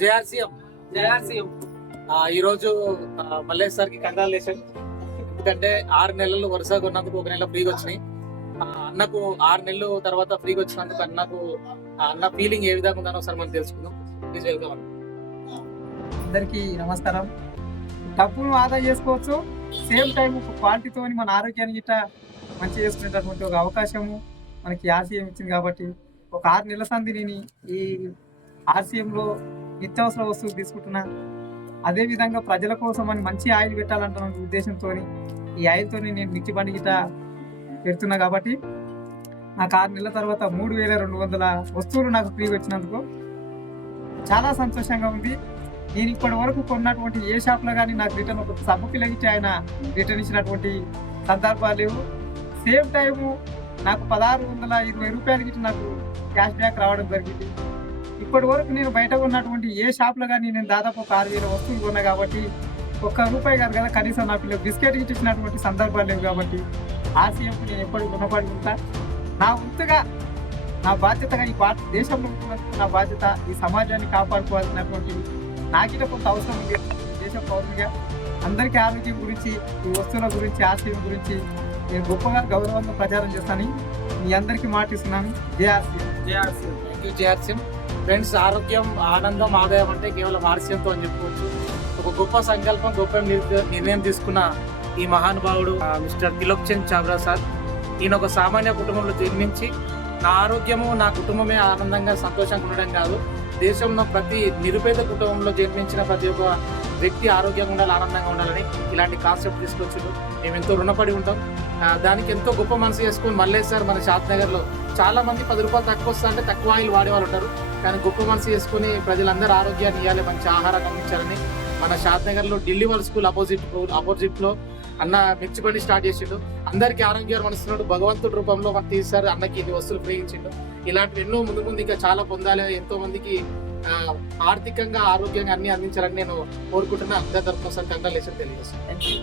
JRCM JRCM ఈరోజు మల్లేష్ సార్కి congratulation ఎందుకంటే ఆరు నెలలు వరుసగా ఉన్నందుకు ఒక నెల ఫ్రీగా వచ్చినాయి. అన్నకు ఆరు నెలలు తర్వాత ఫ్రీగా వచ్చినందుకు అన్నకు అన్న ఫీలింగ్ ఏ విధంగా ఉందో ఒకసారి మనం తెలుసుకుందాం. ప్లీజ్ వెల్కమ్ అన్న అందరికీ నమస్కారం. డబ్బును ఆదా చేసుకోవచ్చు. సేమ్ టైం క్వాలిటీతో మన ఆరోగ్యాన్ని గిట్ట మంచి చేసుకునేటటువంటి ఒక అవకాశము మనకి ఆర్సీఎం ఇచ్చింది కాబట్టి ఒక ఆరు నెలల సంది నేను ఈ ఆర్సీఎంలో నిత్యావసర వస్తువులు తీసుకుంటున్నా. అదే విధంగా ప్రజల కోసం అని మంచి ఆయిల్ పెట్టాలంటున్న ఉద్దేశంతో ఈ ఆయిల్తో నేను మిర్చి బండి గిట్ట పెడుతున్నా కాబట్టి నాకు ఆరు నెలల తర్వాత మూడు వేల రెండు వందల వస్తువులు నాకు ఫ్రీగా వచ్చినందుకు చాలా సంతోషంగా ఉంది. నేను ఇప్పటి వరకు కొన్నటువంటి ఏ షాప్లో కానీ నాకు రిటర్న్ ఒక సబ్బు పిల్లగిచ్చి ఆయన రిటర్న్ ఇచ్చినటువంటి సందర్భాలు లేవు. సేమ్ టైము నాకు పదహారు వందల ఇరవై రూపాయలకి నాకు క్యాష్ బ్యాక్ రావడం జరిగింది. ఇప్పటి వరకు నేను బయట ఉన్నటువంటి ఏ షాప్లో కానీ నేను దాదాపు ఒక ఆరు వేల వస్తువులు కొన్నా కాబట్టి ఒక్క రూపాయి కాదు కదా కనీసం నా పిల్లలు బిస్కెట్ ఇచ్చినటువంటి సందర్భాలు లేవు కాబట్టి ఆశయం నేను ఎప్పటికీ రుణపడి ఉంటా. నా వంతుగా నా బాధ్యతగా ఈ భారత దేశంలో నా బాధ్యత ఈ సమాజాన్ని కాపాడుకోవాల్సినటువంటి నాకిట కొంత అవసరం ఉంది. దేశ పౌరుగా అందరికీ ఆరోగ్యం గురించి ఈ వస్తువుల గురించి ఆశయం గురించి నేను గొప్పగా గౌరవంగా ప్రచారం చేస్తాను. మీ అందరికీ మాటిస్తున్నాను JRC JRCM thank you JRCM friends ఆరోగ్యం ఆనందం ఆదాయం అంటే కేవలం ఆర్సీఎంతో అని చెప్పుకోవచ్చు. ఒక గొప్ప సంకల్పం గొప్ప నిర్- నిర్ణయం తీసుకున్న ఈ మహానుభావుడు మిస్టర్ తిలోక్ చంద్ చాబ్రా సార్. ఈయన ఒక సామాన్య కుటుంబంలో జన్మించి నా ఆరోగ్యము నా కుటుంబమే ఆనందంగా సంతోషంగా ఉండడం కాదు. దేశంలో ప్రతి నిరుపేద కుటుంబంలో జన్మించిన ప్రతి ఒక్క వ్యక్తి ఆరోగ్యంగా ఉండాలి ఆనందంగా ఉండాలని ఇలాంటి కాన్సెప్ట్ తీసుకొచ్చిండు మేము ఎంతో రుణపడి ఉంటాం. దానికి ఎంతో గొప్ప మనసు చేసుకుని మల్లేష్ సార్ మన షాద్ నగర్లో చాలా మంది పది రూపాయలు తక్కువ వస్తా అంటే తక్కువ ఆయిల్ వాడేవాళ్ళు ఉంటారు. కానీ గొప్ప మనసు చేసుకుని ప్రజలందరూ ఆరోగ్యాన్ని ఇవ్వాలి మంచి ఆహారం అందించాలని మన షాద్ ఢిల్లీ వాళ్ళ స్కూల్ అపోజిట్ అపోజిట్లో అన్న మిర్చి బండి స్టార్ట్ చేసిండు. అందరికి ఆరోగ్యాలు మనస్తున్నాడు భగవంతుడి రూపంలో మనకు తీశారు. అన్నకి ఇది వస్తువులు ప్రేమించిండు ఇలాంటివి ఎన్నో ముందు ముందు ఇంకా చాలా పొందాలి. ఎంతో మందికి ఆర్థికంగా ఆరోగ్యంగా అన్ని అందించాలని నేను కోరుకుంటున్నా. అందరి తరఫున కంగ్రాలేషన్ తెలియజేస్తాను థ్యాంక్ యూ